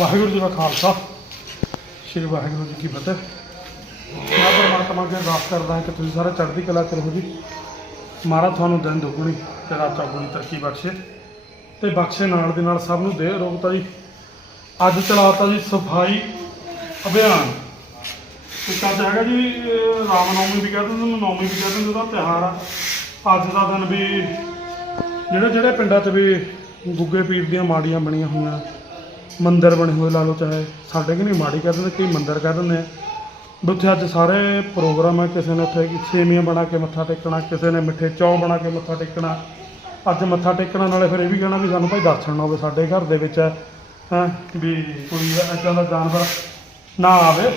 ਵਾਹਿਗੁਰੂ ਜੀ ਦਾ ਖਾਲਸਾ। ਸ਼੍ਰੀ ਵਾਹਿਗੁਰੂ ਜੀ ਕੀ ਫਤਿਹ। ਮੈਂ ਪਰਮਾਤਮਾ ਅੱਗੇ ਅਰਦਾਸ ਕਰਦਾ ਹਾਂ ਕਿ ਤੁਸੀਂ ਸਾਰੇ ਚੜ੍ਹਦੀ ਕਲਾ ਚ ਰਹੋ ਜੀ। ਮਹਾਰਾਜ ਤੁਹਾਨੂੰ ਦਿਨ ਦੁੱਗਣੀ ਤੇ ਰਾਤ ਚੌਗੁਣੀ ਤਰੱਕੀ ਬਖਸ਼ੇ ਤੇ ਬਖਸ਼ੇ ਨਾਲ ਦੇ ਨਾਲ ਸਭ ਨੂੰ ਦੇ ਰੋਗਤਾ ਜੀ। ਅੱਜ ਚਲਾਤਾ ਜੀ ਸਫ਼ਾਈ ਅਭਿਆਨ। ਇੱਕ ਅੱਜ ਹੈਗਾ ਜੀ ਰਾਮ ਨੌਮੀ ਵੀ ਕਹਿ ਦਿੰਦੇ ਨੇ, ਨੌਮੀ ਵੀ ਕਹਿ ਦਿੰਦੇ ਉਹਦਾ ਤਿਉਹਾਰ ਆ। ਅੱਜ ਦਾ ਦਿਨ ਵੀ ਜਿਹੜੇ ਜਿਹੜੇ ਪਿੰਡਾਂ 'ਚ ਵੀ ਗੁੱਗੇ ਪੀਰ ਦੀਆਂ ਮਾੜੀਆਂ ਬਣੀਆਂ ਹੋਈਆਂ ਮੰਦਿਰ ਬਣੇ ਹੋਏ ਲਾ ਲਓ ਚਾਹੇ ਸਾਡੇ ਕਿ ਨਹੀਂ ਮਾੜੀ ਕਹਿ ਦਿੰਦੇ ਕਈ ਮੰਦਿਰ ਕਹਿ ਦਿੰਦੇ ਆ। ਉੱਥੇ ਅੱਜ ਸਾਰੇ ਪ੍ਰੋਗਰਾਮ ਹੈ ਕਿਸੇ ਨੇ ਉੱਥੇ ਸੇਮੀਆਂ ਬਣਾ ਕੇ ਮੱਥਾ ਟੇਕਣਾ ਕਿਸੇ ਨੇ ਮਿੱਠੇ ਚੌਂ ਬਣਾ ਕੇ ਮੱਥਾ ਟੇਕਣਾ। ਅੱਜ ਮੱਥਾ ਟੇਕਣਾ ਨਾਲੇ ਫਿਰ ਇਹ ਵੀ ਕਹਿਣਾ ਵੀ ਸਾਨੂੰ ਭਾਈ ਦਰਸ਼ਨ ਨਾ ਹੋਵੇ ਸਾਡੇ ਘਰ ਦੇ ਵਿੱਚ ਹੈ ਵੀ ਕੋਈ ਇੱਦਾਂ ਦਾ ਜਾਨਵਰ ਨਾ ਆਵੇ।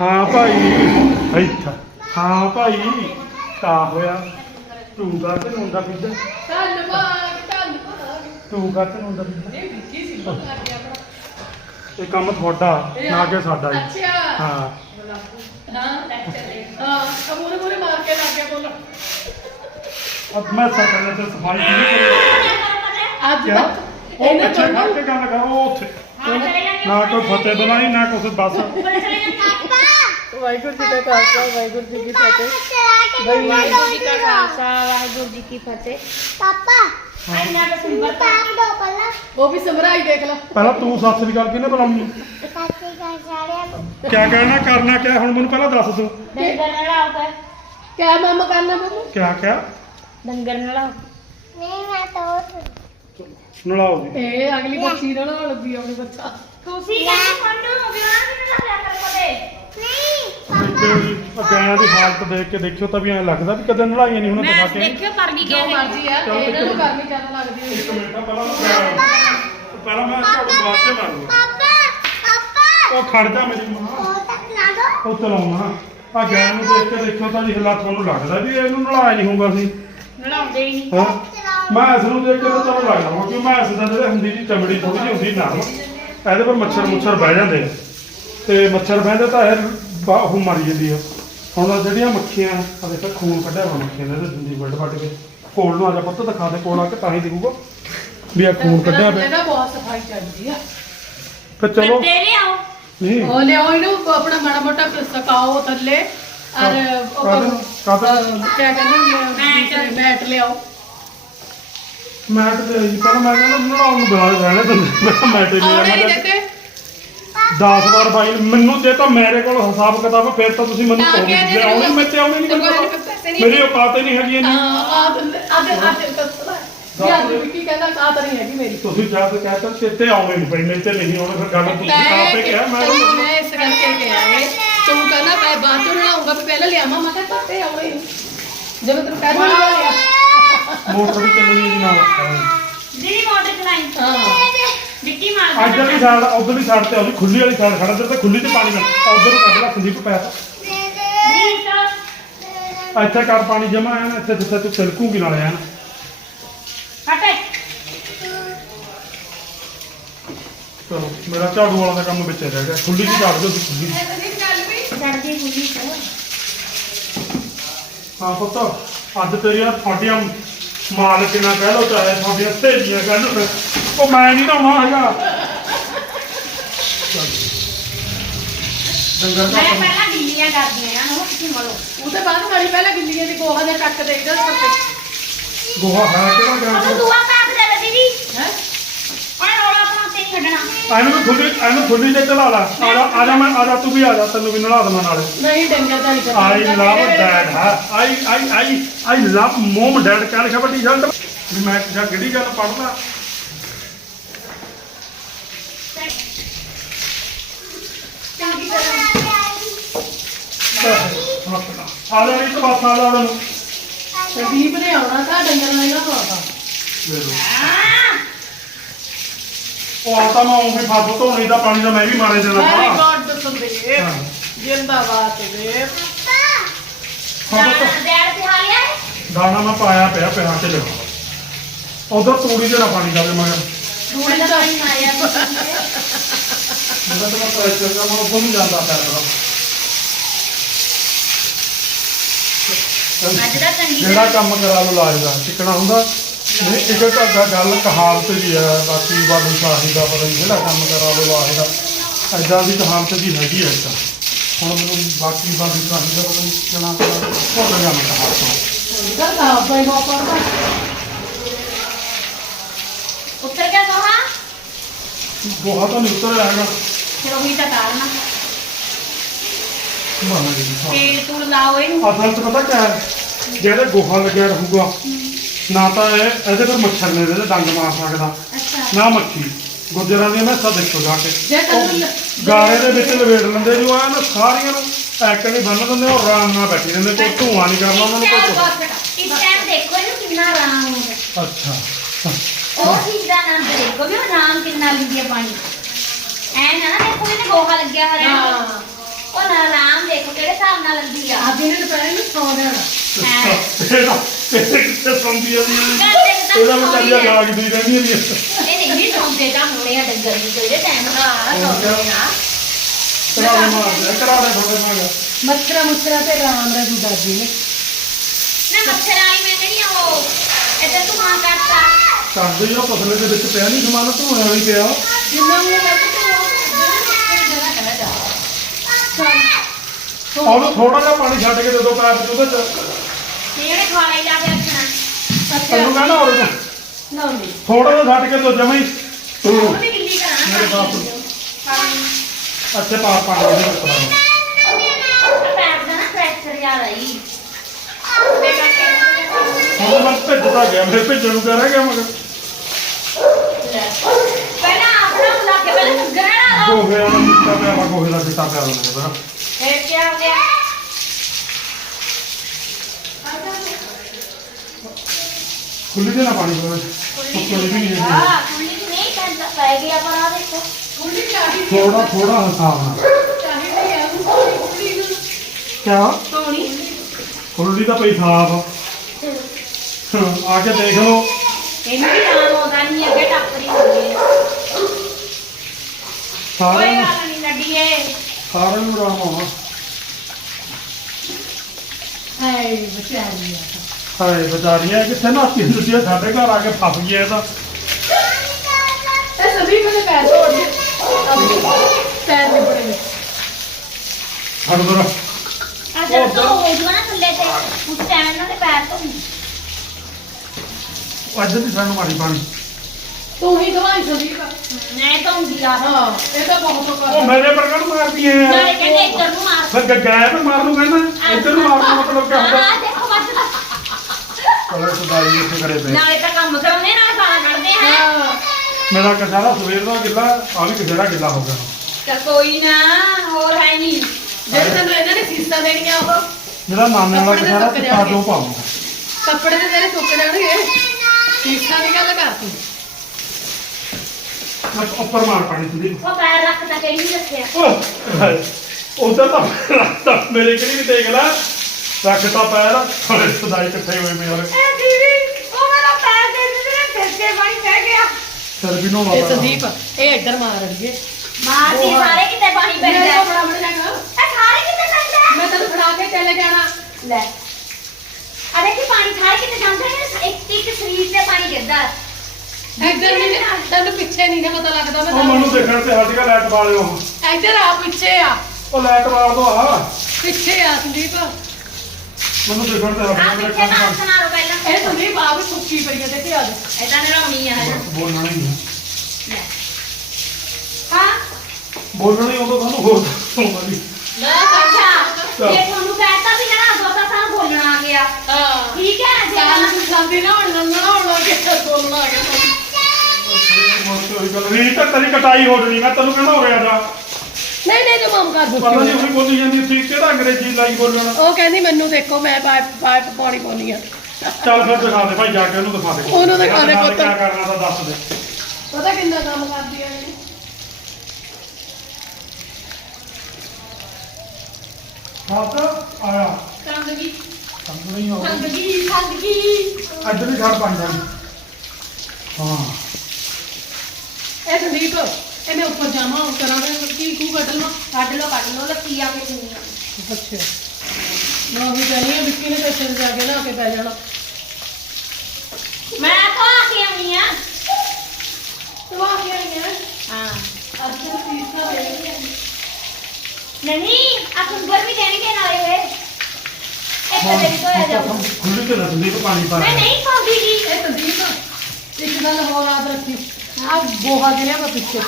ਹਾਂ ਭਾਈ ਇੱਥਾ ਹਾਂ ਭਾਈ ਕਾ ਹੋਇਆ। ਤੂੰ ਦਾ ਤੇ ਮੁੰਡਾ ਪਿੱਛੇ ਧੰਨਵਾਦ ਧੰਨਵਾਦ। ਤੂੰ ਕਾ ਤੇ ਮੁੰਡਾ ਪਿੱਛੇ ਇਹ ਵਿੱਕੀ ਸੀ ਲੱਗ ਗਿਆ ਇਹ ਕੰਮ ਤੁਹਾਡਾ ਨਾ ਕਿ ਸਾਡਾ ਜੀ ਅੱਛਾ। ਹਾਂ। ਹਾਂ ਹਾਂ ਅਬ ਉਹਨੇ ਮੋਰੇ ਮਾਰ ਕੇ ਲੱਗ ਗਿਆ ਬੋਲ। ਅਬ ਮੈਂ ਸਕਲ ਤੇ ਸਫ਼ਾਈ ਨਹੀਂ ਕਰੀ। ਅੱਜ ਕਿਆ? ਤੱਕ ਉਹ ਇਹਨੇ ਪਿੱਛੇ ਖੜ ਦੋਨੋਂ ਕੇ ਗੱਲ ਕਰ ਉਹ ਉੱਥੇ। ਨਾ ਕੋਈ ਫਤਿਹ ਬੁਲਾਈ ਨਾ ਕੁਛ ਦੱਸ। ਵਾਹਿਗੁਰੂ ਜੀ ਦਾ ਖਾਲਸਾ ਵਾਹਿਗੁਰੂ ਜੀ ਕੀ ਫਤਿਹ। ਵਾਹਿਗੁਰੂ ਜੀ ਕਾ ਖਾਲਸਾ ਵਾਹਿਗੁਰੂ ਜੀ ਕੀ ਫਤਿਹ। ਪਾਪਾ! ਅੰਨਾ ਤਾਂ ਸੁਣ ਬਤਾ ਦੋ ਪਹਿਲਾਂ ਉਹ ਵੀ ਸਮਰਾਈ ਦੇਖ ਲਾ। ਪਹਿਲਾਂ ਤੂੰ ਸਤਿ ਸ੍ਰੀ ਅਕਾਲ ਕਿਹਨੇ ਬੁਲਾਉਣੀ ਕਾਕੇ ਕਾ ਸਾਰਿਆਂ ਨੂੰ ਕਿਆ ਕਹਿਣਾ ਕਰਨਾ ਕਿਆ ਹੁਣ ਮੈਨੂੰ ਪਹਿਲਾਂ ਦੱਸ ਤੂੰ। ਡੰਗਰ ਨਲਾਓ ਕਰ ਕਿਆ ਮਾਮਾ ਕਰਨਾ ਮਾਮਾ? ਕਿਆ ਕਿਆ? ਡੰਗਰ ਨਲਾਓ ਨਹੀਂ ਮੈਂ ਤਾਂ ਨਲਾਓ ਜੀ। ਇਹ ਅਗਲੀ ਬੱਚੀ ਨਾਲ ਨਾਲ ਲੱਗੀ ਆਪਣੀ ਬੱਚਾ। ਤੁਸੀਂ ਕਹਿੰਦੇ ਮੈਨੂੰ ਵਿਆਹ ਨਹੀਂ ਨਾ ਕਰ ਕਦੇ ਗਾਇਆਂ ਦੀ ਹਾਲਤ ਦੇਖ ਕੇ ਦੇਖਿਓ ਤਾਂ ਵੀ ਐਂ ਲੱਗਦਾ ਵੀ ਕਦੇ ਨਲਾਈਆਂ ਨਹੀਂ ਹੁਣ ਦਿਖਾ ਕੇ ਦੇਖਿਓ ਕਰ ਗਈ ਜੋ ਮਰਜ਼ੀ ਆ ਚਲੋ ਇਹਨਾਂ ਨੂੰ ਇੱਕ ਕਰਨੀ ਜ਼ਿਆਦਾ ਲੱਗਦੀ ਹੈ। ਇੱਕ ਮਿੰਟ ਪਹਿਲਾਂ ਮੈਂ ਪਹਿਲਾਂ ਮੈਂ ਤੁਹਾਨੂੰ ਬਾਅਦ ਚ ਮਾਰੂੰਗਾ ਪਾਪਾ ਪਾਪਾ। ਉਹ ਖੜ ਜਾ ਮੇਰੀ ਮਾਂ। ਉਹ ਤੱਕ ਲਾ ਦੋ। ਉਹ ਚਲਾਉਣਾ ਆ ਗਾਇਆਂ ਨੂੰ ਦੇਖ ਕੇ ਦੇਖਿਓ ਤਾਂ ਜੀ ਹੱਲਾ ਤੁਹਾਨੂੰ ਲੱਗਦਾ ਵੀ ਇਹਨੂੰ ਨਲਾਇਆ ਨਹੀਂ ਹੋਊਗਾ ਸੀ ਨਲਾਉਂਦੇ ਹੀ ਨਹੀਂ। ਹਾਂ। ਮੈਂ ਇਸ ਨੂੰ ਦੇਖ ਕੇ ਤਾਂ ਲੱਗਦਾ ਵਾ ਕਿ ਮੈਂ ਇਸ ਦਾ ਜਿਹੜੇ ਹੁੰਦੀ ਜੀ ਚਮੜੀ ਥੋੜੀ ਜਿਹੀ ਹੁੰਦੀ ਨਰਮ। ਇਹਦੇ ਪਰ ਮੱਛਰ ਮੁੱਛਰ ਬਹਿ ਜਾਂਦੇ ਆ ਤੇ ਮੱਛਰ ਬਹਿੰਦੇ ਤਾਂ ਇਹ ਬਾ- ਉਹ ਮਰ ਜਾਂਦੀ ਆ। ਹੁਣ ਆਹ ਜਿਹੜੀਆਂ ਮੱਖੀਆਂ ਆ ਦੇਖੋ ਖੂਨ ਕੱਢਿਆ ਹੋਇਆ ਮੱਖੀਆਂ ਦਾ ਦੰਦੀ ਵੱਡ ਵੱਡ ਕੇ। ਕੋਲ ਨੂੰ ਆ ਜਾ ਪੁੱਤ ਦਿਖਾ ਦੇ ਕੋਲ ਆ ਕੇ ਤਾਂ ਹੀ ਦਿਖੂਗਾ ਵੀ ਆ ਖੂਨ ਕੱਢਿਆ ਪਿਆ। ਇਹਦਾ ਬਹੁਤ ਸਫ਼ਾਈ ਚਾਹੀਦੀ ਆ। ਫਿਰ ਚਲੋ। ਦੇ ਲਿਆਓ। ਨਹੀਂ। ਉਹ ਲਿਆਓ ਇਹਨੂੰ ਆਪਣਾ ਮਾੜਾ ਮੋਟਾ ਸਕਾਓ ਥੱਲੇ। ਔਰ ਉਹ ਕਾਹਦੇ- ਕਰੋ ਕਾਹਦੇ? ਅਹ, ਕਿਆ ਕਹਿੰਦੇ ਮੈਟ। ਮੈਟ ਲਿਆਓ। ਮੈਟ ਤੇ ਜੀ ਪਹਿਲਾਂ ਮੈਂ ਕਹਿੰਦਾ ਨਹਾਉਣ ਨੂੰ ਬਣਾ ਰਹਿਣੇ ਤੇ ਮੈਂ ਮੈਟ ਨਹੀਂ ਆਉਣੇ ਨਹੀਂ ਦਿੱਤੇ 10 ਵਾਰ ਬਾਈ ਮੈਨੂੰ ਜੇ ਤਾਂ ਮੇਰੇ ਕੋਲ ਹਿਸਾਬ ਕਿਤਾਬ ਆ, ਫਿਰ ਤਾਂ ਤੁਸੀਂ ਮੈਨੂੰ ਤਾਂ ਕਹੋ ਕਿਆ ਦੇ ਜੇ ਆਉਣੇ। ਮੈਂ ਤੇ ਆਉਣੇ ਨਹੀਂ ਤਾਂ ਮੈਨੂੰ ਪਤਾ। ਮੇਰੀ ਔਕਾਤ ਹੀ ਨਹੀਂ ਹੈਗੀ ਇੰਨੀ। ਹਾਂ ਆ ਅੱਜ ਅੱਜ ਦੱਸਦਾ ਯਾਰ ਵਿੱਕੀ ਕਹਿੰਦਾ ਕਾਤ ਨਹੀਂ ਹੈਗੀ ਮੇਰੀ। ਤੁਸੀਂ ਜਾ ਕੇ ਕਹਤਾ ਚੇਤੇ ਆਉਣੇ ਨਹੀਂ ਪਈ ਮੇਰੇ ਤੇ ਨਹੀਂ ਆਉਣੇ ਫਿਰ ਗੱਲ ਤੁਸੀਂ ਆਪੇ ਕਿਹਾ ਮੈਂ ਤੈਨੂੰ ਮੈਂ ਇਸ ਕਰਕੇ ਕਿਹਾ ਹੈ ਤੂੰ ਕਹਿੰਦਾ ਮੈਂ ਬਾਅਦ ਚੋਂ ਲਾਉਂਗਾ ਮੈਂ ਪਹਿਲਾਂ ਲਿਆਵਾਂ ਮੈਂ ਕਿਹਾ ਪੱਤੇ ਆਉਣੇ। ਜਦੋਂ ਤੈਨੂੰ ਕਹਿ ਦੂੰਗਾ ਲਿਆ ਮੋਟਰ ਵੀ ਚੱਲਣੀ ਹੈ ਜੀ ਨਾਲ। ਦੀਦੀ ਮੋਟਰ ਚਲਾਈ ਹਾਂ। ਵਿੱਕੀ ਮਾਰ ਦੀ ਸਾਈਡ ਉਧਰ ਦੀ ਸਾਈਡ ਤੇ ਆਉਂਦੀ ਖੁੱਲੀ ਵਾਲੀ ਸਾਈਡ ਖੜਾ ਤੇ ਖੁੱਲੀ ਤੇ ਪਾਣੀ ਨਾਲ ਉਧਰ ਨੂੰ ਕੱਢ ਲੈ ਸੰਦੀਪ ਪੈਰ ਨਹੀਂ ਤਾਂ ਇੱਥੇ ਕਰ ਪਾਣੀ ਜਮਾ ਨਾ ਇੱਥੇ ਜਿੱਥੇ ਤੂੰ ਛਿਲਕੂਗੀ ਨਾਲ ਨਾ ਹਟੇ ਚਲੋ ਮੇਰਾ ਝਾੜੂ ਵਾਲਾ ਦਾ ਕੰਮ ਵਿੱਚ ਰਹਿ ਗਿਆ ਖੁੱਲੀ ਚ ਝਾੜ ਦਿਓ ਤੁਸੀਂ ਖੁੱਲੀ। ਚ। ਚੜਦੀ ਗੁੱਲੀ ਹਾਂ ਪੁੱਤ ਅੱਜ ਤੇਰੀਆਂ ਤੁਹਾਡੀਆਂ ਮਾਲਕਿਨਾਂ ਕਹਿ ਲਓ ਚਾਹੇ ਤੁਹਾਡੀਆਂ ਸਹੇਲੀਆਂ ਕਹਿ ਲਓ ਉਹ ਮੈਂ ਨਹੀਂ ਨਹਾਉਣਾ ਹੈਗਾ। ਮੈਂ ਪਹਿਲਾਂ ਗਿੱਲੀਆਂ ਕਰਦੀਆਂ ਆ ਉਹ ਤੁਸੀਂ ਮਰੋ। ਉਹਦੇ ਬਾਅਦ ਵਾਲੀ ਪਹਿਲਾਂ ਗਿੱਲੀਆਂ ਦੀ ਗੋਹਾ ਦੇ ਕੱਟ ਦੇ ਇਹਦੇ ਉੱਤੇ। ਗੋਹਾ ਹੈ ਕਿਹੜਾ ਉਹ ਗਿਆ ਦੁਆ ਪਾਪ ਦੇ ਦੇ ਦੀਦੀ ਹੈ? ਉਹਨੇ ਰੋਲਾ ਆਪਣਾ ਉੱਤੇ ਨਹੀਂ ਛੱਡਣਾ। ਇਹਨੂੰ ਖੁੱਲੀ ਇਹਨੂੰ ਖੁੱਲੀ ਤੇ ਚਲਾ ਲਾ। ਆ ਜਾ ਆ ਜਾ ਮੈਂ ਆ ਜਾ ਤੂੰ ਵੀ ਆ ਜਾ ਤੈਨੂੰ ਵੀ ਨਲਾ ਦਵਾਂ ਨਾਲੇ। ਨਹੀਂ ਡੰਗਰ ਦਾ ਨਹੀਂ ਆਈ ਲਵ ਡੈਡ ਹੈ। ਆਈ ਆਈ ਆਈ ਆਈ ਲਵ ਮਮ ਡੈਡ ਕਹਿ ਲਿਖਿਆ ਵੱਡੀ ਜਲਦ ਵੀ ਮੈਂ ਜਾਂ ਕਿਹੜੀ ਗੱਲ ਪੜਦਾ ਚੰਗੀ ਤਰ੍ਹਾਂ ਆ ਜਾ ਇੱਕ ਪਾਸਾ ਆ ਜਾ ਉਹਨੂੰ ਨੇ ਆਉਣਾ ਤਾਂ ਡੰਗਰ ਨਾਲ ਨਾ ਹੋਣਾ ਹਾਂ ਉਹ ਆਤਾ ਮੈਂ ਉਹ ਵੀ ਫਸ ਧੋਣੀ ਦਾ ਪਾਣੀ ਦਾ ਮੈਂ ਵੀ ਮਾਰੇ ਦੇਣਾ ਵੈਰੀ ਪਾ ਗੁੱਡ ਸੰਦੀਪ ਜਿੰਦਾਬਾਦ ਵੇ ਹਾਂ ਪੁੱਤ, ਦਾਣਾ ਮੈਂ ਪਾਇਆ ਪਿਆ ਪਿਆ ਕੇ ਲਿਆ ਉਧਰ ਤੂੜੀ ਦੇ ਨਾ ਪਾਣੀ ਜਾਵੇ ਮਗਰ ਰੂੜੇ ਦਾ ਪਾਣੀ ਮਾਰਿਆ ਮੇਰਾ ਪ੍ਰੈਸ਼ਰ ਦਾ ਮੈਂ ਨਹੀਂ ਜਾਂਦਾ ਪੈਰ। ਦਾ ਚੰਗੀ ਜਿਹੜਾ ਕੰਮ ਕਰਾ ਲੋ ਲਾਜ ਦਾ ਚਿਕਣਾ ਹੁੰਦਾ। ਨਹੀਂ ਇੱਕ ਤਾਂ ਗ- ਗੱਲ ਕਹਾਵਤ ਜੀ ਹੈ ਬਾਕੀ ਵਾਲੀ ਸ਼ਾਹੀ ਦਾ ਪਤਾ ਨਹੀਂ ਜਿਹੜਾ ਕੰਮ ਕਰਾ ਲੋ ਵਾਹੇ ਦਾ। ਐਦਾਂ ਦੀ ਕਹਾਵਤ ਜੀ ਹੈਗੀ ਹੈ ਇੱਕ। ਹੁਣ ਮੈਨੂੰ ਬਾਕੀ ਵਾਲੀ ਸ਼ਾਹੀ ਦਾ ਪਤਾ ਨਹੀਂ ਕਿਹਨਾਂ ਭੁੱਲ ਗਿਆ ਮੈਂ ਕਹਾਵਤ ਕਰ ਕਾ ਬਈ ਮੋ ਪੜਦਾ ਉੱਤਰ ਗਿਆ ਸੋਹਾ ਗੋਹਾ ਤਾਂ ਨਹੀਂ ਉਤਰਿਆ ਹੈਗਾ। ਫਿਰ ਉਹੀ ਤਾਂ ਕਾਰਨ ਆ। ਲਾਓ ਇਹਨੂੰ। ਅਸਲ 'ਚ ਪਤਾ ਕਿਆ ਹੈ ਜਿਹੜੇ ਗੋਹਾ ਲੱਗਿਆ ਰਹੂਗਾ ਨਾ ਤਾਂ ਇਹ ਇਹਦੇ ਪਰ ਮੱਛਰ ਨੇ ਇਹਦੇ ਡੰਗ ਮਾਰ ਸਕਦਾ। ਅੱਛਾ। ਨਾ ਮੱਖੀ ਗੁੱਜਰਾਂ ਦੀਆਂ ਮੈਸਾਂ ਦੇਖੋ ਜਾ ਕੇ। ਜੇ ਤੈਨੂੰ ਗਾਰੇ ਦੇ ਵਿੱਚ ਲਵੇੜ ਲੈਂਦੇ ਜੋ ਆ ਨਾ ਸਾਰੀਆਂ ਨੂੰ ਐਕ ਨਹੀਂ ਬੰਨ ਦਿੰਦੇ ਉਹ ਆਰਾਮ ਨਾਲ ਬੈਠੀ ਰਹਿੰਦੇ ਕੋਈ ਧੂਆਂ ਨਹੀਂ ਕਰਨਾ ਉਹਨਾਂ ਨੂੰ ਕੋਈ ਕੁਛ। ਇਸ ਟਾਈਮ ਦੇਖੋ ਇਹਨੂੰ ਕਿੰਨਾ ਆਰਾਮ ਹੋ ਗਿਆ। ਅੱਛਾ। ਉਹ ਚੀਜ਼ ਦਾ ਨਾਮ ਦੇਖੋ ਵੀ ਉਹ ਆਰਾਮ ਕਿੰਨਾ ਲੈਂਦੀ ਹੈ ਪਾਣੀ। ਐ ਨਾ ਨਾ ਦੇਖੋ ਇਹਨੇ ਗੋਹਾ ਲੱਗਿਆ ਹੋਇਆ। ਹਾਂ। ਉਹ ਨਾ ਆਰਾਮ ਦੇਖੋ ਕਿਹੜੇ ਹਿਸਾਬ ਨਾਲ ਲੱਗਦੀ ਆ। ਅੱਜ ਇਹਨੇ ਦੁਪਹਿਰ ਨੂੰ ਸੌ ਦੇਣਾ ਹੈ। ਇਹਦਾ ਕਿੱਥੇ ਸੌਂਦੀ ਆ ਸੌਂਦੀ ਵਿਚਾਰੀਆਂ ਹੈ। ਜਾਗਦੀ ਰਹਿੰਦੀ ਆ ਇਹ ਨਹੀਂ ਸੌਂਦੇ ਤਾਂ ਹੁਣੇ ਆ ਡੰਗਰ ਵੀ ਜਿਹੜੇ ਟਾਈਮ ਹਾਂ ਸੌ ਦੇਣਾ ਕਰਾੜੇ ਮਾਰਦੇ ਕਰਾੜੇ ਫੋੜੇ ਮਾਰਦੇ ਮੱਛਰਾ ਮੁੱਛਰਾ ਤੇ ਰਾਮ ਦਾ ਦੁੱਧਾ ਜੀ ਨੇ? ਨਾ ਮੱਛਰ ਵਾਲੀ ਮੈਂ ਨਹੀਂ ਉਹ? ਇੱਧਰ ਤੂੰ ਮਾਂ ਕਰਤਾ ਕਰਦੇ ਉਹ ਪਸਲੇ ਦੇ ਵਿੱਚ ਪਿਆ ਨਹੀਂ ਸਮਾਨ ਧੂਆਂ ਵਾਲੀ ਪਿਆ। ਜਿੰਨਾ ਉਹ ਲੱਗਦਾ ਜਗ੍ਹਾ ਕਰਾ ਜਾ ਉਹਨੂੰ ਥੋੜਾ ਜਿਹਾ ਪਾਣੀ ਛੱਡ ਕੇ ਦੇ ਦੋ ਪੈਪ ਚ ਉਹਦੇ ਚ ਇਹਨੇ ਖਵਾਲਾ ਹੀ ਜਾ ਕੇ ਰੱਖਣਾ? ਤੈਨੂੰ ਕਹਿੰਦਾ ਹੋਰ ਨਾ ਨਹੀਂ ਥੋੜਾ ਜਿਹਾ ਛੱਡ ਕੇ ਦੋ ਉਹਦੀ ਗਿੱਲੀ ਬਾਪ ਨੂੰ। ਅੱਛੇ ਪਾਪ ਪਾਣੀ ਦੇ ਵਿੱਚ ਪਾ ਦਿਓ। ਪੈਰ ਦਾ ਨਾ ਫ੍ਰੈਕਚਰ ਜ਼ਿਆਦਾ ਹੀ ਹੁਣ ਮੈਂ ਭੇਜਦਾ ਗਿਆ ਮੇਰੇ ਭੇਜਣ ਨੂੰ ਕਹਿ ਰਿਹਾ ਗਿਆ ਮਗਰ ਆਪਣਾ ਲਾ ਕੇ ਪਹਿਲਾਂ ਗਰਣਾ ਲਾਓ ਗੋਹੇ ਵਾਲਾ ਚਿੱਟਾ ਪਿਆ ਵਾ ਗੋਹੇ ਦਾ ਚਿੱਟਾ ਪਿਆ ਹੋਣਾ ਹੈ ਬੜਾ ਫਿਰ ਕੀ ਹੋ ਗਿਆ? ਖੁੱਲੀ ਦੇ ਨਾ ਪਾਣੀ ਕੋਲ ਉੱਤੋਂ ਦੀ ਵੀ ਨਹੀਂ ਹੈ। ਆ ਕੁੜੀ ਨੂੰ ਨਹੀਂ ਕਹਿੰਦਾ ਪੈ ਗਿਆ ਪਰ ਆ ਦੇਖੋ। ਕੁੜੀ ਚਾਹੀ ਥੋੜਾ ਥੋੜਾ ਹਿਸਾਬ ਨਾਲ। ਚਾਹੀਦੀ ਆ ਉਹ ਕੁੜੀ ਨੂੰ ਕਿਆ? ਖੁੱਲੀ ਦਾ ਪਈ ਸਾਫ਼। ਆ ਕੇ ਦੇਖ ਲਓ। ਇਹਨੂੰ ਵੀ ਨਾਮ ਆਉਂਦਾ ਨਹੀਂ ਅੱਗੇ ਟੱਪਰੀ ਹੋ ਗਈ ਕੋਈ ਸਾਰਿਆਂ ਨੂੰ ਨਹੀਂ ਲੱਡੀਏ ਸਾਰਿਆਂ ਨੂੰ ਆਰਾਮ ਆਉਣਾ। ਹਾਏ ਹਾਏ ਵਿਚਾਰੀਆਂ ਕਿੱਥੇ ਨਾਤੀ ਆ ਸਾਡੇ ਘਰ ਆ ਕੇ ਫਸ ਗਿਆ ਇਹ ਤਾਂ। ਇਹ ਸਭੀ ਮੇਰੇ ਪੈਰ ਤੋੜ ਦੇ ਪੈਰ ਦੇ ਬੜੇ ਨੇ। ਹਰ ਦਰ ਆ ਜਦ ਤੋਂ ਹੋ ਜੂਗਾ ਨਾ ਥੱਲੇ ਤੇ। ਉਸ ਟਾਈਮ ਇਹਨਾਂ ਦੇ ਪੈਰ ਤੋਂ ਅੱਜ ਦੀ ਸਾਨੂੰ ਮਾਰੀ ਪਾਣੀ ਤੂੰ ਹੀ ਦਵਾਈ ਸੰਦੀਪ ਮੈਂ ਤਾਂ ਹੁੰਦੀ ਆ। ਹਾਂ ਇਹ ਤਾਂ ਬਹੁਤ ਉਹ ਕਰ ਮੇਰੇ ਪਰ ਕਣ ਮਾਰਦੀ ਐ? ਨਾਲੇ ਕਹਿੰਦੇ ਇੱਧਰ ਨੂੰ ਮਾਰ। ਫਿਰ ਗਾਇ ਤੇ ਮਾਰ ਨੂੰ ਕਹਿੰਦਾ ਇੱਧਰ ਨੂੰ ਮਾਰਨ ਦਾ ਮਤਲਬ ਕੀ ਹੁੰਦਾ। ਆ ਦੇਖੋ ਵੱਜਦਾ ਚਲੋ ਸਦਾਈ ਇੱਥੇ ਕਰੇ ਪਏ। ਨਾਲੇ ਤਾਂ ਕੰਮ ਕਰਾਉਂਦੇ ਨਾਲੇ ਗਾਲਾਂ ਕੱਢਦੇ ਹੈ ਹਾਂ। ਮੇਰਾ ਕਸਾਰਾ ਸਵੇਰ ਦਾ ਗਿੱਲਾ ਆ ਵੀ ਕਿਹੜਾ ਗਿੱਲਾ ਹੋ ਗਿਆ। ਤਾਂ ਕੋਈ ਨਾ ਹੋਰ ਹੈ ਨਹੀਂ। ਜਿਹੜੇ ਤੈਨੂੰ ਇਹਨਾਂ ਨੇ ਸੀਸਾਂ ਦੇਣੀਆਂ ਉਹ। ਮੇਰਾ ਨਾਨੇ ਵਾਲਾ ਕੱਪੜੇ ਕਸਾਰਾ ਸੁੱਕ ਚਿੱਟਾ ਜਾਣਗੇ। ਦੋ ਪਾਉਂਗਾ ਕੱਪੜੇ ਤੇ ਤੇਰੇ ਸੁੱਕ ਜਾਣਗੇ। ਸੀਸਾਂ ਦੀ ਗੱਲ ਕਰ ਤੂੰ। ਮੈਂ ਉੱਪਰ ਮਾਰ ਪਾਣੀ ਤੁੰਦੀ ਉਹ ਪੈਰ ਰੱਖਦਾ ਕਿਹੜੀ ਨਹੀਂ ਰੱਖਿਆ। ਉਧਰ ਤਾਂ ਰੱਖਤਾ ਮੇਰੇ ਕਿਹੜੀ ਵੀ ਦੇਖ ਲੈ। ਰੱਖਤਾ ਪੈਰ ਸਾਰੇ ਸਦਾਈ ਇਕੱਠੇ ਹੋਏ ਪਏ ਔਰ। ਇਹ ਦੀਦੀ ਉਹ ਮੇਰਾ ਪੈਰ ਦੇ ਦਿੱਤੇ ਫਿਰ ਤੇ ਪਾਣੀ ਪੈ ਗਿਆ। ਸਿਰ ਵੀ ਨੋ ਇਹ ਸੰਦੀਪ ਇਹ ਇੱਧਰ ਮਾਰ ਅੜੀਏ। ਮਾਰਦੀ। ਸਾਰੇ ਕਿਤੇ ਪਾਣੀ ਪੈਂਦਾ। ਮੇਰੇ ਹੈ। ਕੋਲ ਬੜਾ ਬੜਾ ਜਾਗਾ ਇਹ ਸਾਰੇ ਕਿਤੇ ਪੈਂਦਾ। ਮੈਂ ਤੈਨੂੰ ਫੜਾ ਕੇ ਚਲੇ ਜਾਣਾ। ਲੈ। ਅਰੇ ਕਿ ਪਾਣੀ ਸਾਰੇ ਕਿਤੇ ਜਾਂਦਾ ਹੈ ਇੱਕ ਇੱਕ ਸਰੀਰ ਤੇ ਪਾਣੀ ਗਿਰਦਾ। ਇੱਧਰ ਨਹੀਂ ਨਾ, ਤੈਨੂੰ ਪਿੱਛੇ ਨਹੀਂ ਨਾ ਪਤਾ ਲੱਗਦਾ ਮੈਂ ਉਹ ਮੈਨੂੰ ਦੇਖਣ ਤੇ ਹਟ ਗਿਆ ਲਾਈਟ ਵਾਲਿਓ ਤਾਂ- ਇੱਧਰ ਆ ਪਿੱਛੇ ਆ। ਉਹ ਲਾਈਟ ਵਾਲ ਦੋ ਆ। ਪਿੱਛੇ ਆ ਸੰਦੀਪ। ਮੈਨੂੰ ਦੇਖਣ ਤੇ ਹਟ ਆ ਗਿਆ ਮੇਰੇ ਪਿੱਛੇ ਕੰਮ ਨਾਲ ਸੁਣਾ ਲਓ ਪਹਿਲਾਂ। ਇਹ ਸੰਦੀਪ ਆ ਵੀ ਸੁੱਕੀ ਪਈ ਹੈ ਦੇਖੇ ਆ ਦੇ ਇਦਾਂ ਨਰਾਉਣੀ ਆ ਹੈ ਬੋਲਣਾ ਨਹੀਂ ਹੈ ਲੈ। ਹਾਂ? ਬੋਲਣਾ ਹੀ ਉਦੋਂ ਤੁਹਾਨੂੰ ਹੋਰ ਦੱਸੂਗਾ ਜੀ ਲੈ ਅੱਛਾ। ਜੇ ਤੁਹਾਨੂੰ ਕਹਿਤਾ ਵੀ ਨਾ ਦੋ ਤਾਂ ਸਾਨੂੰ ਬੋਲਣਾ ਆ ਗਿਆ। ਹਾਂ। ਠੀਕ ਹੈ ਜੇ ਚਾਲ ਨੂੰ। ਸਾਡੀ ਨਾ ਹੁਣ ਨਾ ਹੁਣ ਕੇ ਬੋਲਣਾ ਆ ਗਿਆ। ਤੁਹਾਨੂੰ। ਰੀ ਤਾਂ ਤੇਰੀ ਕਟਾਈ ਹੋ ਜਣੀ ਮੈਂ ਤੈਨੂੰ ਕਹਿਣਾ ਹੋ ਰਿਹਾ ਦਾ ਨਹੀਂ ਨਹੀਂ ਤੂੰ ਮਾਮ ਕਰ ਪਤਾ ਨਹੀਂ ਦੋ ਉਹੀ ਬੋਲੀ ਜਾਂਦੀ ਸੀ ਕਿਹੜਾ ਅੰਗਰੇਜ਼ੀ ਲਾਈ ਬੋਲਣਾ। ਉਹ ਕਹਿੰਦੀ ਮੈਨੂੰ ਦੇਖੋ ਮੈਂ ਪਾਈਪ ਪਾਣੀ ਪਾਉਣੀ ਆ। ਚੱਲ ਫਿਰ ਦਿਖਾ ਦੇ ਭਾਈ ਜਾ ਕੇ ਉਹਨੂੰ ਦਿਖਾ ਦੇ। ਉਹਨੂੰ ਦਿਖਾ ਦੇ ਪੁੱਤ। ਕੀ ਕਰਨਾ ਤਾਂ ਦੱਸ ਦੇ। ਪਤਾ ਕਿੰਨਾ ਕੰਮ ਕਰਦੀ ਆ ਇਹ? ਹੱਥ ਆਇਆ। ਕੰਦਗੀ ਸਮਝ ਨਹੀਂ ਆਉਂਦਾ ਕੰਦਗੀ ਕੰਦਗੀ ਅੱਜ ਵੀ ਘਰ ਜਾਣੀ ਹਾਂ। ਇਹ ਸੰਦੀਪ ਇਹ ਮੈਂ ਉੱਪਰ ਜਾਵਾਂ ਉਹ ਕਰਾਂ ਮੈਂ ਕੀ ਖੂ ਕੱਢ ਲਵਾਂ। ਕੱਢ ਲਓ ਕੱਢ ਲਓ ਲੱਕੀ ਆ ਕੇ ਨਹੀਂ ਅੱਛਾ। ਮੈਂ ਉਹ ਜਾਨੀ ਆ ਵਿੱਕੀ ਨੇ ਤਾਂ ਚਲ ਜਾ ਕੇ ਨਾ ਕੇ ਪੈ ਜਾਣਾ। ਮੈਂ ਤਾਂ ਆ ਕੇ ਆਉਣੀ ਆ। ਤੂੰ ਆ ਕੇ ਆਈ ਆ? ਹਾਂ। ਅੱਜ ਤਾਂ ਫੀਸ ਨਾ ਦੇਣੀ ਹੈ ਨਹੀਂ ਆ ਕੁੰਬਰ ਵੀ ਦੇਣਗੇ ਨਾਲੇ ਇਹ। ਇੱਕ ਦਿਨ ਤੋਂ ਆ ਜਾਊ ਖੁੱਲ੍ਹ ਕੇ ਨਾ ਸੰਦੀਪ ਪਾਣੀ ਪਾ ਮੈਂ ਨਹੀਂ ਖਾਂਦੀ ਜੀ। ਇਹ ਸੰਦੀਪ ਇੱਕ ਗੱਲ ਹੋਰ ਯਾਦ ਰੱਖੀ। ਆ ਗੋਹਾ ਗਿਰਿਆ ਵਾ ਪਿੱਛੇ?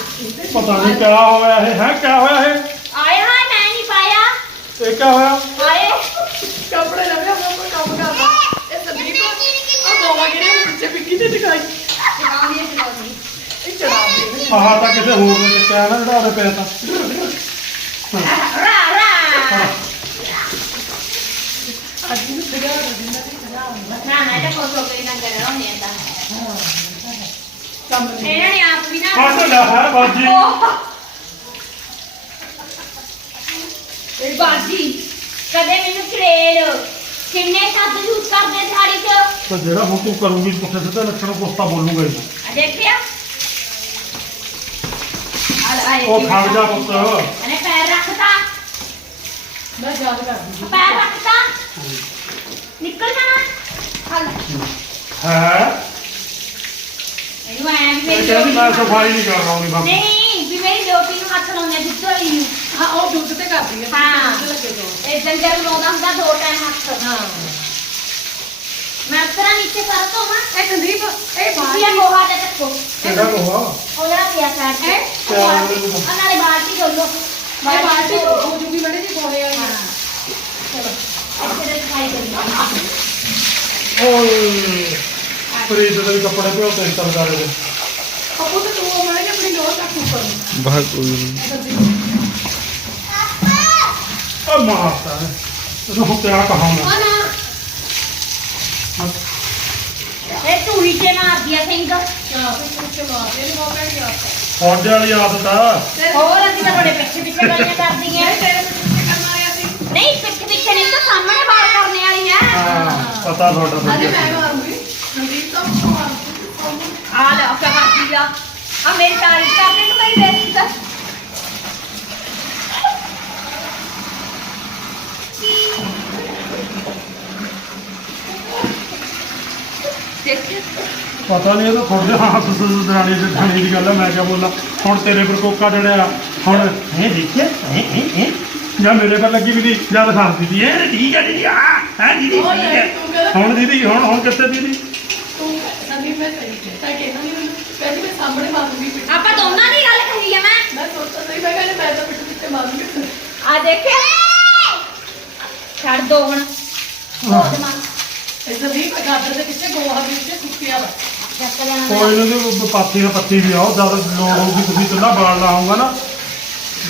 ਪਤਾ ਨਹੀਂ ਕਿਆ ਹੋਇਆ ਇਹ ਹੈ ਕਿਆ ਹੋਇਆ ਇਹ? ਆਏ ਹਾਂ ਮੈਂ ਨਹੀਂ ਪਾਇਆ। ਇਹ ਕਿਆ ਹੋਇਆ? ਆਏ। ਕੱਪੜੇ ਲੱਭੇ ਆਪਾਂ ਕੰਮ ਕਰਦਾ। ਇਹ ਸੰਦੀਪ ਆ ਗੋਹਾ ਗਿਰਿਆ ਵਾ ਪਿੱਛੇ? ਵਿੱਕੀ ਤੇ ਟਿਕਾਈ ਚਲਾਉਣੀ ਚਲਾਉਣੀ ਇਹ ਚੜਾ ਦੇ ਆਹ ਤਾਂ ਕਿਸੇ ਹੋਰ ਨੇ ਚੱਕਿਆ ਨਾ ਜਿਹੜਾ ਉਹਦੇ ਪਿਆ ਤਾਂ ਰਾ ਰਾ ਅੱਜ ਨੂੰ ਸਜਾ ਦਿੰਦਾ ਤੇ ਸਜਾ ਨਾ ਮੈਂ ਤਾਂ ਕੋਸੋ ਕੇ ਨਾ ਕਰ ਰਹੀ ਹਾਂ ਤਾਂ ਕੰਮ ਨਹੀਂ। ਇਹਨਾਂ ਨੇ ਆਪ ਵੀ ਨਾ ਫਟ ਲੈ ਹੈ ਬਾਜੀ। ਇਹ ਬਾਜੀ ਕਦੇ ਮੈਨੂੰ ਕਰੇਲ ਕਿੰਨੇ ਸ਼ਬਦ ਯੂਜ਼ ਕਰਦੇ ਸਾੜੀ ਚ? ਤਾਂ ਜਿਹੜਾ ਹੁਣ ਤੂੰ ਕਰੂੰਗੀ ਪੁੱਠੇ ਸਿੱਧੇ ਲੱਛਣ ਕੋਸਤਾ ਬੋਲੂਗਾ ਹੀ। ਆ ਦੇਖਿਆ? ਆ ਆਏ ਉਹ ਖੜ ਜਾ ਪੁੱਤ। ਅਨੇ ਪੈਰ ਰੱਖਤਾ। ਮੈਂ ਯਾਦ ਕਰਦੀ ਪੈਰ ਰੱਖਤਾ। ਨਿਕਲ ਜਾਣਾ। ਹਲ। ਹੈ? ਇਹਨੂੰ ਐ ਵੀ ਮੇਰੀ ਕਹਿੰਦੀ ਮੈਂ ਸਫ਼ਾਈ ਨਹੀਂ ਕਰ ਰਹਾ ਹਾਂ ਬਾਬਾ ਨਹੀਂ ਵੀ ਮੇਰੀ ਡਿਊਟੀ ਨੂੰ ਹੱਥ ਲਾਉਂਦੇ ਦੁੱਧ ਵਾਲੀ ਨੂੰ। ਹਾਂ ਉਹ ਦੁੱਧ ਤੇ ਕਰਦੀ ਹੈ ਹਾਂ। ਦੁੱਧ ਲੱਗੇ ਦੋ। ਇਹ ਜੰਗਲ ਲਾਉਂਦਾ ਹੁੰਦਾ ਦੋ ਟਾਈਮ ਹੱਥ। ਹਾਂ। ਮੈਂ ਅਕਸਰ ਨੀਚੇ ਕਰ ਤੋਂ ਹਾਂ ਇਹ ਸੰਦੀਪ ਇਹ ਤੁਸੀਂ ਬਾਹਰ ਇਹ ਗੋਹਾ ਤੇ ਰੱਖੋ ਕਿਹੜਾ ਕੋਹਾ ਉਹ ਜਿਹੜਾ ਪਿਆ ਸਾਈਡ ਤੇ। ਪਿਆ ਉਹ ਬਾਲਟੀ-। ਉਹ ਨਾਲੇ ਬਾਲਟੀ ਡੋਲੋ ਮੈਂ ਬਾਲਟੀ ਹੋ ਜੂਗੀ ਬੜੇ ਦੀ ਗੋਹੇ ਵਾਲੀ। ਹਾਂ। ਚਲੋ। ਇੱਥੇ ਦੇ ਸਫ਼ਾਈ ਕਰੀ ਓਏ। ਫਰੀਦ ਦੇ ਵੀ ਕੱਪੜੇ ਪਿਓ ਤੇ ਸਰਦਾਰੇ ਦੇ ਆਪੋ ਤੇ ਤੂੰ ਮੈਂ ਆਪਣੀ ਲੋੜ ਤੱਕ ਉੱਪਰ ਬਾਹਰ ਕੋਈ ਨਹੀਂ। ਉਹ ਮਾਰਤਾ ਹੈ। ਤੈਨੂੰ ਕਿਆ ਕਹਾਂ ਮੈਂ ਆ ਨਾ। ਇਹ ਤੂੰ ਹੀ ਕੇ ਮਾਰਦੀ ਆ ਸਿੰਘ। ਕੀ ਫੌਜ ਵਾਲੀ ਆਦਤ ਆ। ਹੋਰ ਅਸੀਂ ਤਾਂ ਬੜੇ ਪਿੱਛੇ ਪਿੱਛੇ ਗੱਲਾਂ ਕਰਦੀਆਂ। ਇਹ ਤੇਰੇ ਤੋਂ ਕੁਛ ਕਰਨ ਆਇਆ ਸੀ। ਨਹੀਂ ਪਿੱਛੇ ਪਿੱਛੇ ਨਹੀਂ ਤਾਂ ਸਾਹਮਣੇ ਬਾਤ ਕਰਨੇ ਵਾਲੀ ਹੈ ਹਾਂ ਪਤਾ ਤੁਹਾਡਾ ਅਜੇ ਮੈਂ ਮਾਰੂੰਗੀ। ਆ ਲੈ ਆ ਕਿਆ ਕਰਦੀ ਆ। ਆ ਮੇਰੀ ਤਾਰੀਫ ਕਰਦੇ ਕਿ ਮੇਰੀ ਬੇਇੱਜ਼ਤੀ ਕਰ ਦੇਖੀ ਪਤਾ ਨਹੀਂ ਇਹ ਤਾਂ ਥੋੜੇ ਹੱਥ ਦਰਾਣੀ ਦੇ ਧਾਣੀ ਦੀ ਗੱਲ ਹੈ ਮੈਂ ਕਿਆ ਬੋਲਾਂ। ਹੁਣ ਤੇਰੇ ਪਰ ਕੋਕਾ ਡੜਿਆ ਹੁਣ ਇਹ ਦੇਖਿਆ? ਇਹ ਇਹ ਇਹ? ਜਾਂ ਮੇਰੇ ਪਰ ਲੱਗੀ ਵੀ ਨਹੀਂ ਜਦ ਖਾਂਦੀ ਸੀ ਇਹ ਠੀਕ ਹੈ ਦੀਦੀ। ਹਾਂ ਹਾਂ ਦੀਦੀ? ਠੀਕ ਹੈ ਹੁਣ ਦੀਦੀ ਹੁਣ ਹੁਣ ਕਿੱਥੇ ਦੀਦੀ? ਮੈਂ ਸਹੀ ਨਹੀਂ ਮੈਨੂੰ ਕਹਿੰਦੀ ਮੈਂ ਸਾਹਮਣੇ ਮਾਰੂੰਗੀ ਪਿੱਠ ਆਪਾਂ ਦੋਨਾਂ ਦੀ ਗੱਲ ਕਰੀ ਆ ਮੈਂ। ਮੈਂ ਸੋਚਦਾ ਸੀ ਮੈਂ ਕਹਿੰਦਾ ਮੈਂ ਤਾਂ ਪਿੱਠ ਪਿੱਛੇ ਮਾਰੂੰਗੀ ਆ ਦੇਖਿਆ? ਛੱਡ ਦੋ ਹੁਣ। ਬਹੁਤ ਮਾਰ ਇਹ ਸੰਦੀਪ ਗਾਦਰ ਦੇ ਪਿੱਛੇ ਗੋਹਾ ਦੇ ਪਿੱਛੇ ਸੁੱਕਿਆ ਵਾ। ਚੱਕ ਲੈਣਾ। ਕੋਈ ਨਾ ਤੇ ਪਾਥੀ ਪੱਤੀ ਵੀ ਆਓ ਜਦ ਲੋੜ ਹੋਊਗੀ ਤੁਸੀਂ ਚੁੱਲ੍ਹਾ ਬਾਲਣਾ ਹੋਊਗਾ ਨਾ।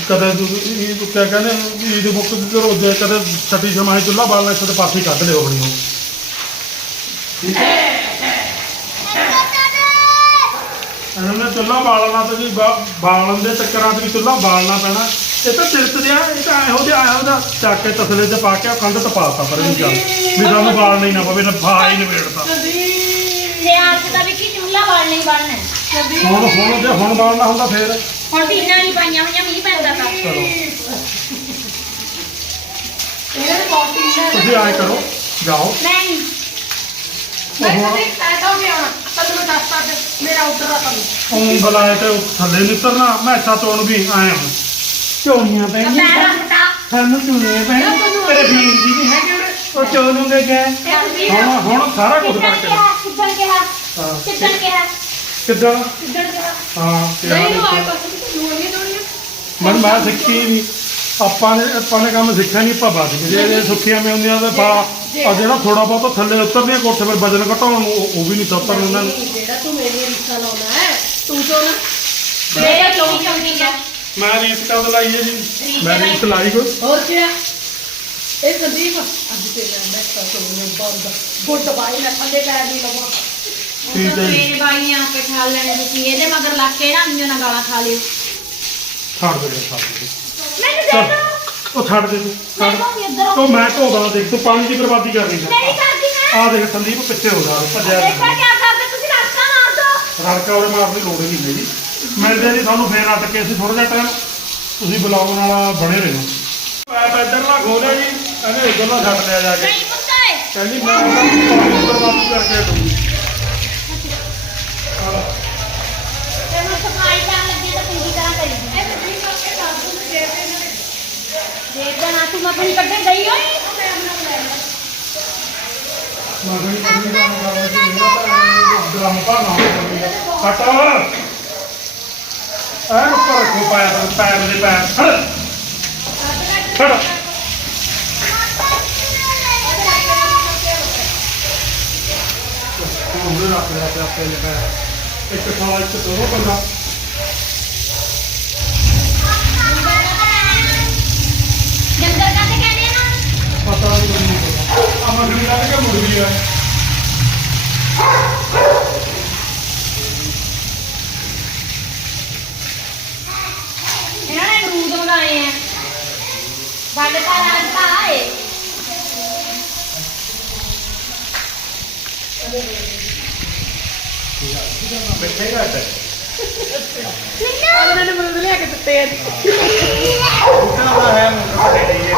ਕਦੇ ਇਹ ਤੂੰ ਕਿਆ ਕਹਿੰਦੇ ਵੀ ਇਹਦੇ ਮੁੱਕ ਤੇ ਰੋਜੇ ਕਦੇ ਛੱਟੀ ਜਮਾਈ ਚੁੱਲ੍ਹਾ ਬਾਲਣਾ ਇੱਥੇ ਤੇ ਪਾਥੀ ਕੱਢ ਲਿਓ ਆਪਣੀ ਉਹ। ਠੀਕ ਹੈ ਇਹਨਾਂ ਨੇ ਚੁੱਲ੍ਹਾ ਬਾਲਣਾ ਤੇ ਵੀ ਬਾ- ਬਾਲਣ ਦੇ ਚੱਕਰਾਂ 'ਚ ਵੀ ਚੁੱਲ੍ਹਾ ਬਾਲਣਾ ਪੈਣਾ। ਇਹ ਤਾਂ ਤਿਰਤ ਦਿਆ ਇਹ ਤਾਂ ਇਹੋ ਜਿਹਾ ਇਹੋ ਜਿਹਾ ਚੱਕ ਕੇ ਤਸਲੇ 'ਚ ਪਾ ਕੇ ਉਹ ਕੰਧ ਟਪਾਤਾ ਪਰ ਵੀ ਚੱਲ ਵੀ ਸਾਨੂੰ ਬਾਲਣਾ ਹੀ ਨਾ ਪਵੇ ਨਾ ਫਾ ਹੀ ਨਿਬੇੜਤਾ। ਤੇ ਅੱਜ ਦਾ ਵੀ ਕੀ ਚੁੱਲਾ ਬਾਲ ਨਹੀਂ ਬਣਨਾ ਸੰਦੀਪ ਹੁਣ ਹੁਣ ਜੇ ਹੁਣ ਬਾਲਣਾ ਹੁੰਦਾ ਫੇਰ? ਹੁਣ ਟੀਨਾਂ ਨਹੀਂ ਪਾਈਆਂ ਹੋਈਆਂ ਮੀਂਹ ਪੈਂਦਾ ਤਾਂ। ਚਲੋ। ਤੁਸੀਂ ਆਏ ਕਰੋ ਜਾਓ। ਨਹੀਂ। ਮੈਂ ਉਹ ਹੁਣ ਸੰਦੀਪ ਕਹਿ ਦੋ ਵੀ ਆਉਣਾ। ਤਾਂ ਤੈਨੂੰ ਦੱਸ ਪਾ ਮੇਰਾ ਦਾ ਕੰਮ। ਉਹ ਬੁਲਾਏ ਤੇ ਉਹ ਥੱਲੇ ਨਹੀਂ ਉਤਰਨਾ ਮੈਂ ਤੋੜ ਵੀ ਆਏ ਹਾਂ। ਚੋਣੀਆਂ ਪੈਣੀਆਂ ਪੈਰ ਸਾਨੂੰ ਚੂਨੇ ਪੈਣੇ। ਤੇਰੇ ਵੀਰ ਜੀ ਨਹੀਂ ਹੈਗੇ ਉਰੇ? ਉਹ ਚੋਣੂਗੇ ਗਏ ਹੁਣ ਹੁਣ ਸਾਰਾ ਕੁਝ ਕਿੱਦਣ ਕਰਕੇ ਕਿਹਾ? ਕਿੱਦਣ ਕਿਹਾ? ਹਾਂ। ਕਿੱਦਣ ਕਿਹਾ? ਕਿੱਦਾਂ? ਕਿੱਦਣ ਕਿਹਾ? ਹਾਂ ਕਿਹਾ ਨਹੀਂ ਨੂੰ ਆਏ। ਪਾਸੇ ਤੇ ਨੂਰ ਨਹੀਂ ਦੋਣੀਆਂ ਮਨ ਮੈਂ ਸਿੱਖੀ ਨਹੀਂ ਆਪਾਂ ਨੇ ਆਪਾਂ ਨੇ ਕੰਮ ਸਿੱਖਿਆ ਨਹੀਂ ਆਪਾਂ ਬਾਅਦ ਵਿੱਚ ਜੇ ਇਹ ਸੁੱਖੀਆਂ ਮੈਂ ਹੁੰਦੀਆਂ ਤੇ ਫਾ ਆ ਜਿਹੜਾ ਥੋੜਾ ਬਹੁਤ ਥੱਲੇ ਉਤਰਦੀਆਂ ਕੋਠੇ 'ਤੇ ਵਜਨ ਘਟਾਉਣ ਨੂੰ ਉਹ ਉਹ ਵੀ ਨਹੀਂ ਉਤਰਨ ਉਹਨਾਂ ਨੂੰ। ਜਿਹੜਾ ਤੂੰ ਮੇਰੇ ਰਿਸ਼ਤਾ ਲਾਉਣਾ ਹੈ ਤੂੰ ਤੋਂ ਨਾ? ਮੇਰੇ ਚੌਕੀ ਚੌਕੀ ਆ ਮੈਂ ਰੀਸ ਕਦ ਲਾਈ ਹੈ ਜੀ? ਮੈਂ ਰੀਸ ਲਾਈ ਕੋਈ? ਹੋਰ ਕੀ ਆ? ਇਹ ਸੰਦੀਪ ਅੱਜ ਤੇ ਮੈਂ ਤਾਂ ਸੋਨੇ ਬੰਦ ਗੁੱਡ ਬਾਈ ਨਾ ਥੱਲੇ ਪੈਰ ਨਹੀਂ ਲਵਾ। ਠੀਕ ਹੈ ਜੀ। ਮੇਰੇ ਬਾਈਆਂ ਆਪੇ ਖਾ ਲੈਣੇ ਤੁਸੀਂ ਇਹਦੇ ਮਗਰ ਲੱਗ ਕੇ ਨਾ ਇੰਜੋ ਨਾ ਗਾਲਾਂ ਖਾ ਲਿਓ ਛੱਡ ਦੇ ਛੱਡ ਦੇ। ਮੈਨੂੰ ਦੇ ਚੱਲ, ਦੋ। ਉਹ ਛੱਡ ਦੇ ਤੂੰ ਛੱਡ। ਮੈਂ ਧੋਦਾ ਦੇਖ ਤੂੰ ਪਾਣੀ ਦੀ ਬਰਬਾਦੀ ਕਰ ਰਹੀ ਹੈ। ਆ ਦੇਖ ਸੰਦੀਪ ਪਿੱਛੇ ਹੋ ਜਾ ਭੱਜਿਆ ਦੇਖਾ ਕੀ ਕਰਦੇ ਤੁਸੀਂ ਰਸਤਾ ਮਾਰ ਦੋ। ਰੜਕਾ ਉਹਦੇ ਮਾਰਨ ਦੀ ਲੋੜ ਨਹੀਂ ਹੈਗੀ। ਮਿਲਦੇ ਨਹੀਂ ਤੁਹਾਨੂੰ ਫੇਰ ਅੱਟ ਕੇ ਅਸੀਂ ਥੋੜਾ ਜਿਹਾ ਟਾਈਮ ਤੁਸੀਂ ਬਲੌਗ ਨਾਲ ਬਣੇ ਰਹੋ। ਮੈਂ ਤਾਂ ਇੱਧਰ ਨਾ ਜੀ ਕਹਿੰਦੇ ਇੱਧਰ ਨਾ ਛੱਡ ਲਿਆ ਜਾ ਕੇ। ਕਹਿੰਦੀ ਮੈਂ ਤਾਂ ਬਰਬਾਦੀ ਕਰਕੇ ਦੂੰਗੀ ਤੇ ਹੁਣ ਸਫ਼ਾਈ ਲੱਗੇ ਤਾਂ ਚੰਗੀ ਤਰ੍ਹਾਂ ਕਰੀ। ਇਹ ਮਿੱਟੀ ਕਰਕੇ ਸਾਬੂ ਨੂੰ ਦੇ ਦੇ ਮੁਕਾਬਲਾ ਸੀ ਇਹਦਾ ਡਰਮ ਭਰਨਾ ਕੱਟ ਐਨ ਉੱਪਰ ਰੱਖੋ ਪੈਰ ਪੈਰ ਦੇ ਪੈਰ। ਖੜ। ਖੜ। ਉਹਨੇ ਰੱਖ ਲਿਆ ਤੇ ਆਪੇ ਪੈਰ। ਇੱਕ ਸਾਲਾ ਇੱਕ ਦੋ ਬੰਦਾ ਜੰਗਲ ਕਾਤੇ ਕਹਿੰਦੇ ਆ ਨਾ ਪਤਾ ਨਹੀਂ ਮਗਰੀ ਲੱਗ ਕੇ ਮੁੜ ਗਈ ਆ ਇਹਨਾਂ ਨੇ ਅਮਰੂਦ ਬਣਾਏ ਆ। ਸਾਡੇ ਘਰ ਅੱਜ ਤਾਂ ਆਏ। ਬੈਠੇ ਘੱਟ ਅੱਜ ਮੈਨੂੰ ਮਰਦ ਲਿਆ ਕੇ ਦਿੱਤੇ ਆ। ਉੱਤਨਾ ਦਾ ਹੈ ਮੁੰਡਾ ਤੇ ਨਹੀਂ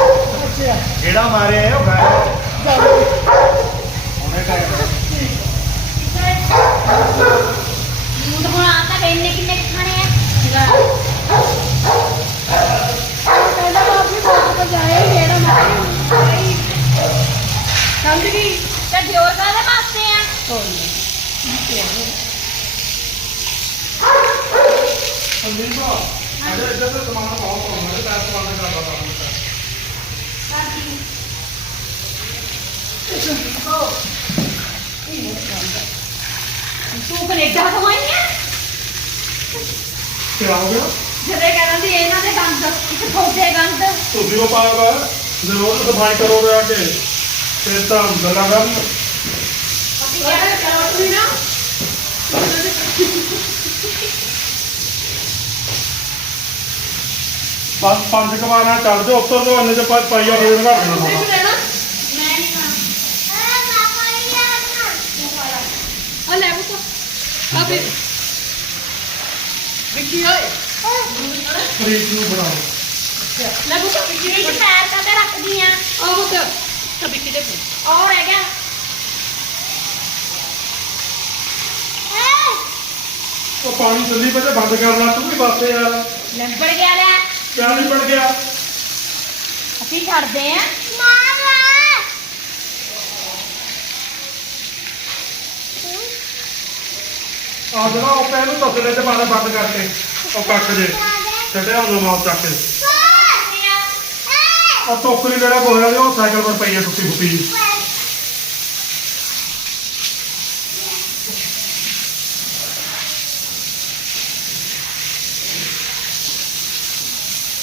ਹੈ ਜਿਹੜਾ ਮਾਰੇ ਉਹ ਗਾਇਆ। ਉਹਨੇ ਟਾਈਮ ਅਮਰੂਦ ਹੁਣ ਆ ਤੂੰ ਕੈਨੇਡਾ ਤੋਂ ਆਈ ਆ ਕੀ ਹੋ ਗਿਆ ਜਦੇ ਕਹਿੰਦੇ ਇਹਨਾਂ ਦੇ ਗੰਦ ਇੱਕ ਥੋੜੇ ਗੰਦ ਤੁਸੀਂ ਉਹ ਪਾਇਆ ਵਾ ਸਫ਼ਾਈ ਕਰੋਗੇ ਆ ਕੇ ਫਿਰ ਤਾਂ ਗੱਲਾਂ ਕਰਨ ਅਰੇ ਚਲੋ ਤੁਸੀਂ ਨਾ ਬਸ ਪੰਜ ਕਵਾਨਾ ਚੱਲ ਜਾਓ ਉੱਤੋਂ ਤੋਂ ਅੰਨੇ ਚ ਪਾ- ਪਾਈਆ ਫੇਰ ਘੱਟ ਦੇਣਾ ਤੁਸੀਂ ਥੋੜਾ ਲੈਣਾ ਮੈਂ ਨਹੀਂ ਖਾਣਾ ਆ ਲੈ ਪੁੱਤ ਆ ਫਿਰ ਵਿੱਕੀ ਓਏ ਫਰੀਕ ਨੂੰ ਬਣਾਓ ਲੈ ਪੁੱਤ ਵਿੱਕੀ ਇਹ ਦੇ ਚ ਪੈਰ ਕਾਤੇ ਰੱਖਦੀ ਆ ਆ ਪੁੱਤ ਤਾਂ ਵਿੱਕੀ ਦੇ ਪੁੱਤ। ਔਰ ਰਹਿ ਗਿਆ ਉਹ ਪਾਣੀ ਚੱਲੀ ਪਏ ਤੇ ਬੰਦ ਕਰ ਲਾ ਤੂੰ ਵੀ ਬਾਤੇ ਯਾਰ ਲੰਬੜ ਗਿਆ ਲੈ ਕਿਆ ਨਹੀਂ ਪੜ ਗਿਆ ਅਸੀਂ ਛੱਡਦੇ ਆ ਆ ਜਿਹੜਾ ਉਹ ਪਹਿਲਾਂ ਤਸਲੇ ਤੇ ਮਾਰੇ ਬੰਦ ਕਰਕੇ। ਉਹ ਕੱਟ ਜੇ ਛੱਡਿਆ ਉਹਨੂੰ ਮਾਰ ਚੱਕ ਕੇ। ਉਹ ਟੋਕਰੀ ਜਿਹੜਾ ਗੋਹੇ ਵਾਲੀ ਉਹ ਸਾਈਕਲ ਪਰ ਪਈ ਹੈ ਟੁੱਟੀ ਫੁੱਟੀ ਜੀ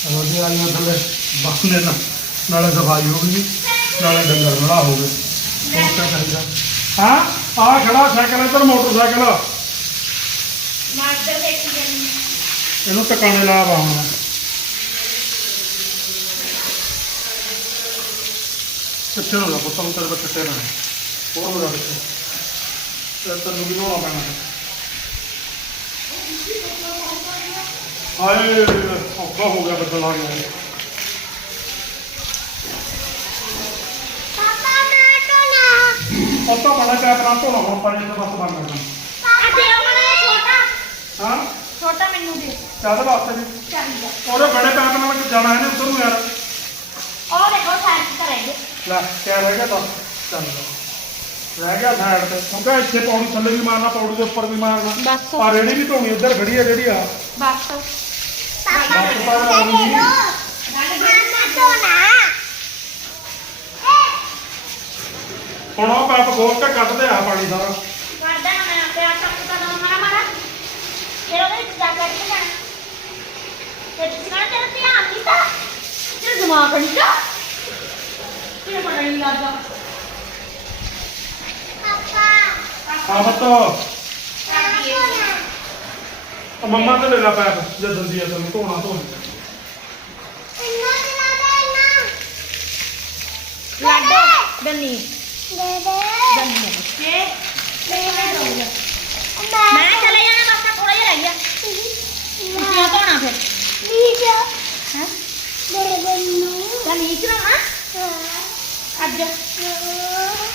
ਉਹਦੀ ਆਈਆਂ ਥੱਲੇ। ਬਾਹਨੇ ਨਾਲ। ਨਾਲੇ ਸਫ਼ਾਈ ਹੋ ਗਈ। ਨਾਲੇ ਡੰਗਰ ਬੜਾ ਹੋ ਗਏ ਹੋਰ ਕੀ ਚਾਹੀਦਾ? ਹਾਂ? ਆ ਖੜਾ ਸਾਈਕਲ ਇੱਧਰ ਮੋਟਰਸਾਈਕਲ ਮਾਸਟਰ ਦੇਖੀ ਜਾਂਦੀ ਇਹਨੂੰ ਟਿਕਾਣੇ ਲਾ ਬਾਹਣਾ ਕਿੱਥੇ ਹੋ ਗਿਆ ਪੁੱਤ ਨੂੰ ਤੇਰੇ ਬੱਚੇ ਤੇ ਨਾ ਹੋਰ ਹੋ ਜਾ ਕਿੱਥੇ ਤੇ ਤੈਨੂੰ ਵੀ ਨੋਣਾ ਪੈਣਾ? ਹਾਏ ਔਖਾ ਹੋ ਗਿਆ ਬੱਦਲ ਆ ਗਿਆ। ਪਤਾ ਬੜਾ ਚਾਹ ਪ੍ਰਾਂਤ ਹੋਣਾ ਹੁਣ ਪਰ ਇਹ ਬਸ ਬਣ ਗਿਆ ਅੱਛੇ ਉਹਨਾਂ ਛੋਟਾ। ਹਾਂ? ਛੋਟਾ ਮੈਨੂੰ ਦੇ। ਚਾਹਦੇ ਵਾਸਤੇ ਵੀ ਚਾਹੀਦਾ ਉਹਦੇ ਬੜੇ ਪੈਪ ਨਾਲ ਜਾਣਾ ਹੈ ਨੇ ਉੱਧਰ ਨੂੰ ਯਾਰ। ਉਹ ਦੇਖੋ ਸਾਈਡ ਕਰਾਂਗੇ ਲੈ ਕਿਆ ਰਹਿ ਗਿਆ ਤਾਂ ਚੱਲ ਰਹਿ ਗਿਆ ਸਾਈਡ ਤੇ। ਕਿਉਂਕਿ ਇੱਥੇ ਪੌੜੀ ਥੱਲੇ ਵੀ ਮਾਰਨਾ ਪੌੜੀ ਦੇ ਉੱਪਰ ਵੀ ਮਾਰਨਾ। ਬਸ। ਆ ਰੇੜੀ ਵੀ ਧੋਣੀ ਉੱਧਰ ਖੜੀ ਹੈ ਜਿਹੜੀ ਆ। ਬਸ। ਬਸ ਪਰ ਆਉਂਗੀ ਹੁਣ ਉਹ ਪੈਪ ਖੋਲ ਕੇ ਕੱਢਦੇ ਆ ਪਾਣੀ ਸਾਰਾ ਕਰਦਾ ਨਾ ਮੈਂ ਆਪੇ ਆ ਚੱਕ ਦਾ ਨਾਮ ਮਾਰਾ ਮਾਰਾ ਫਿਰ ਉਹਦੇ ਵਿੱਚ ਜਾ ਕੇ ਕੇ ਜਾਣਾ। ਤੇ ਤੁਸੀਂ ਕਹਿੰਦੇ ਤੇਰਾ ਧਿਆਨ ਨਹੀਂ ਤਾਂ ਤੇਰਾ ਦਿਮਾਗ ਨਹੀਂ ਤਾਂ ਤੇਰਾ ਪਤਾ ਨਹੀਂ ਲੱਗਦਾ। ਆ ਬੱਤੋ ਆ। ਮੰਮਾ ਤੇ ਲੈ ਲਾ ਪੈਪ ਜੇ ਦੰਦੀ ਆ ਤੈਨੂੰ ਧੋਣਾ ਧੋ ਲਈ। ਲਾਡੋ ਦੰਨੀ ਦੰਨੀ ਹੈ ਬੱਚੇ ਮੈਂ ਚਲੇ ਜਾਣਾ ਬਸ ਥੋੜਾ ਜਿਹਾ ਰਹਿ ਗਿਆ ਕੁੱਤਿਆਂ ਧੋਣਾ ਫਿਰ ਹੈ ਤਾਂ ਨੀਚ ਨਾ ਅੱਜ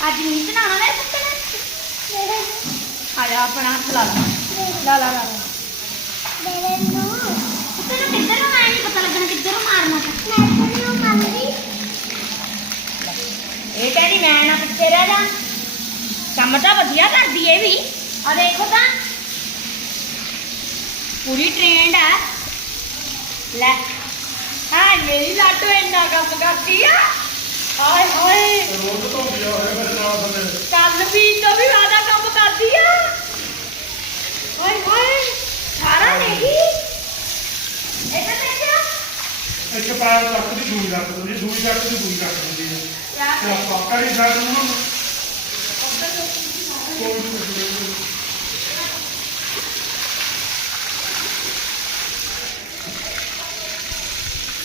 ਅੱਜ ਨੀਚ ਨਾ ਮੇਰੇ ਕੁੱਤੇ ਨੇ ਆ ਜਾ ਆਪਣਾ ਹੱਥ ਲਾ ਲਾ ਲਾ ਲਾ ਲਾ ਲਾ। ਕੁੱਤੇ ਨੂੰ ਕਿੱਧਰ ਨੂੰ ਆਇਆ ਲੈ। ਹਾਂ ਮੇਰੀ ਲਾਟੋ ਇੰਨਾ ਕੰਮ ਕਰਦੀ ਆ? ਹਾਏ ਹਾਏ। ਰੋਜ਼ ਤੋਂ ਗਿਆ ਹੋਇਆ ਮੇਰੇ ਨਾਲ ਥੱਲੇ ਕੱਲ ਵੀ ਤੋਂ ਵੀ ਜ਼ਿਆਦਾ ਕੰਮ ਕਰਦੀ ਆ। ਹਾਏ ਹਾਏ ਸਾਰਾ ਨਹੀਂ? ਇਹਦਾ ਦੇਖਿਆ ਇੱਕ ਪੈਰ ਚੱਕ ਦੀ ਦੂਈ ਰੱਖ ਦਿੰਦੀ ਹੈ, ਦੂਈ ਚੱਕ ਦੀ ਦੂਈ ਰੱਖ ਦਿੰਦੀ ਹੈ ਤੇ ਆਪਾਂ ਕਰੀ ਛੱਡ ਨੂੰ ਕੋਈ ਨਹੀਂ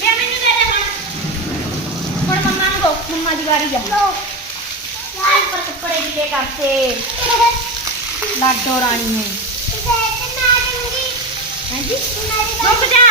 ਲੈ ਮੈਨੂੰ ਦੇ ਦੇ ਹੁਣ ਹੁਣ ਮੰਮਾ ਦੋ ਮੰਮਾ ਦੀ ਵਾਰੀ ਆ ਲੋ ਆਏ ਪਰ ਕੱਪੜੇ ਗਿਲੇ ਕਰਤੇ। ਲਾਡੋ ਰਾਣੀ ਨੇ। ਹਾਂਜੀ। ਰੁਕ ਜਾ।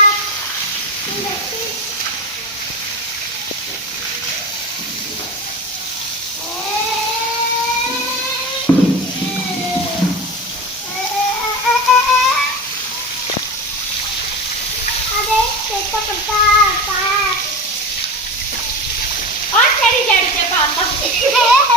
hair.